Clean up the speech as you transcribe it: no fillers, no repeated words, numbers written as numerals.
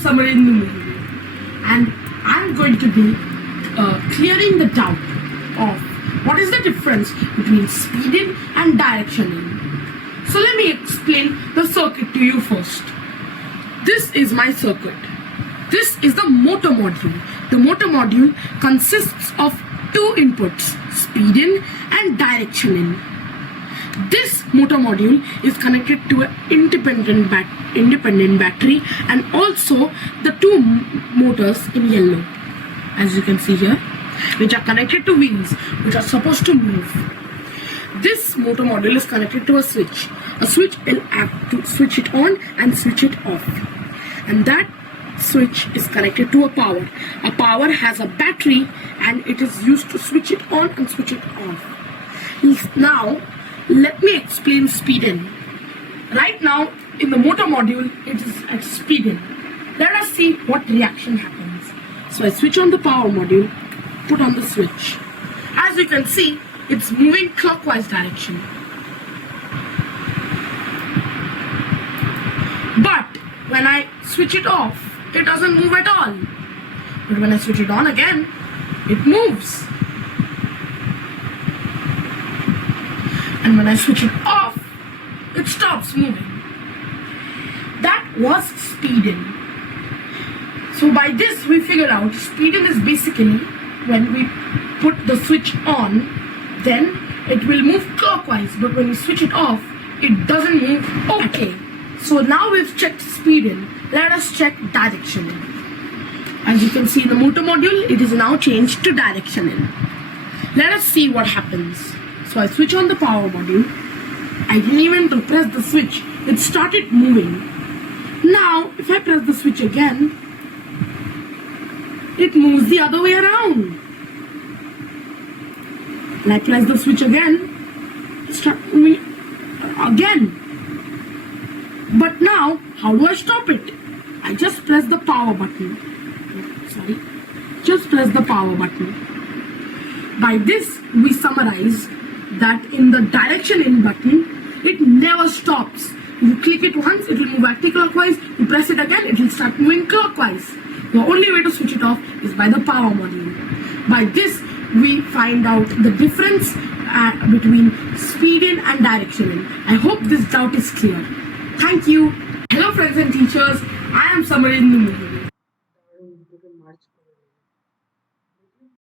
Summary in the movie, and I'm going to be clearing the doubt of what is the difference between speeding and directioning. So let me explain the circuit to you first. This is my circuit. This is the motor module. The motor module consists of two inputs, speeding and directioning. This motor module is connected to an independent battery and also the two motors in yellow, as you can see here, which are connected to wheels which are supposed to move. This motor module is connected to a switch. A switch will act to switch it on and switch it off. And that switch is connected to a power. A power has a battery and it is used to switch it on and switch it off. Now, let me explain speeding. Right now, in the motor module, it is at speeding. Let us see what reaction happens. So I switch on the power module, put on the switch. As you can see, it's moving clockwise direction. But when I switch it off, it doesn't move at all. But when I switch it on again, it moves. And when I switch it off, it stops moving. That was speeding. So by this we figure out speeding is basically when we put the switch on, then it will move clockwise, but when we switch it off, it doesn't move. Okay, so now we've checked speeding. Let us check directioning. As you can see in the motor module, it is now changed to directioning. Let us see what happens. So I switch on the power module. I didn't even press the switch. It started moving. Now, if I press the switch again, it moves the other way around. And I press the switch again, it starts moving again. But now, how do I stop it? I just press the power button. Just press the power button. By this, we summarize that in the direction in button, it never stops. You click it once, it will move anti-clockwise. You press it again, it will start moving clockwise. The only way to switch it off is by the power module. By this, we find out the difference between speeding and directioning. I hope this doubt is clear. Thank you. Hello friends and teachers, I am Summer in the movie.